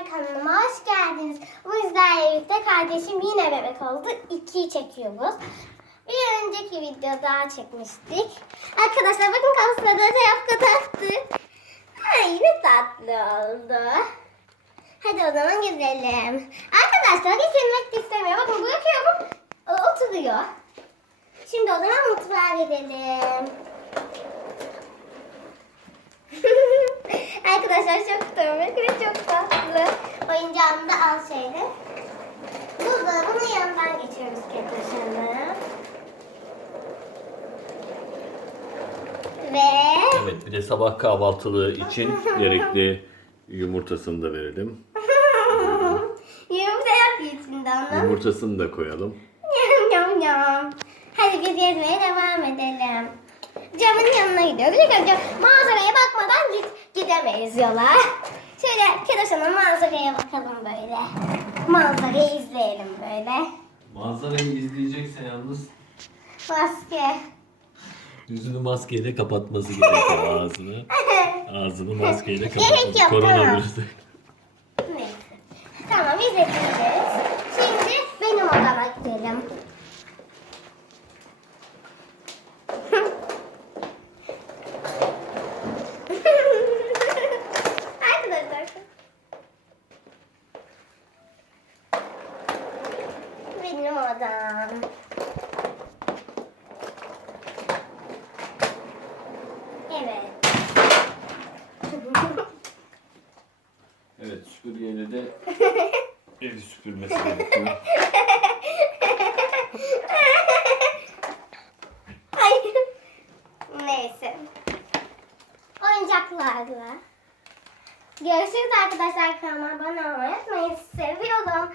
arkadaşlar kanalıma hoş geldiniz. Bu yüzden birlikte kardeşim yine bebek oldu. İkiyi çekiyoruz. Bir önceki videoda çekmiştik. Arkadaşlar bakın kafasına da şapka taktık. Ay ne tatlı oldu. Hadi o zaman gidelim. Arkadaşlar hiç inmek istemiyor. Bakın bırakıyorum. Oturuyor. Şimdi o zaman mutfağa gidelim. Arkadaşlar çok komik çok tatlı. Da al şeyle. Buzdolabının yanından geçiyoruz Ketoşan'ı. Ve Evet bir de sabah kahvaltılığı için gerekli yumurtasını da verelim. yumurta yok içinde onun. Yumurtasını da koyalım. Yam yam yam. Hadi biz gezmeye devam edelim. Camın yanına gidiyoruz. Önce manzaraya bakmadan git, gidemeyiz yola. Şöyle Kedoşan'ın manzaraya bakalım böyle. Manzarayı izleyelim böyle. Manzarayı izleyecekse yalnız Maske. yüzünü maskeyle kapatması gerekiyor ağzını. Ağzını maskeyle Gerek kapatması. yok, Koronavirüs. Neyse. Tamam izleyeceğiz. Şimdi benim odama gidelim. Arkadaşlar. Evet. Evet süpürgeyle de evi süpürmesi gerekiyor. Hayır. Neyse. Oyuncaklarla. Görüşürüz arkadaşlar. Kanalıma abone olmayı unutmayın. Seviyorum.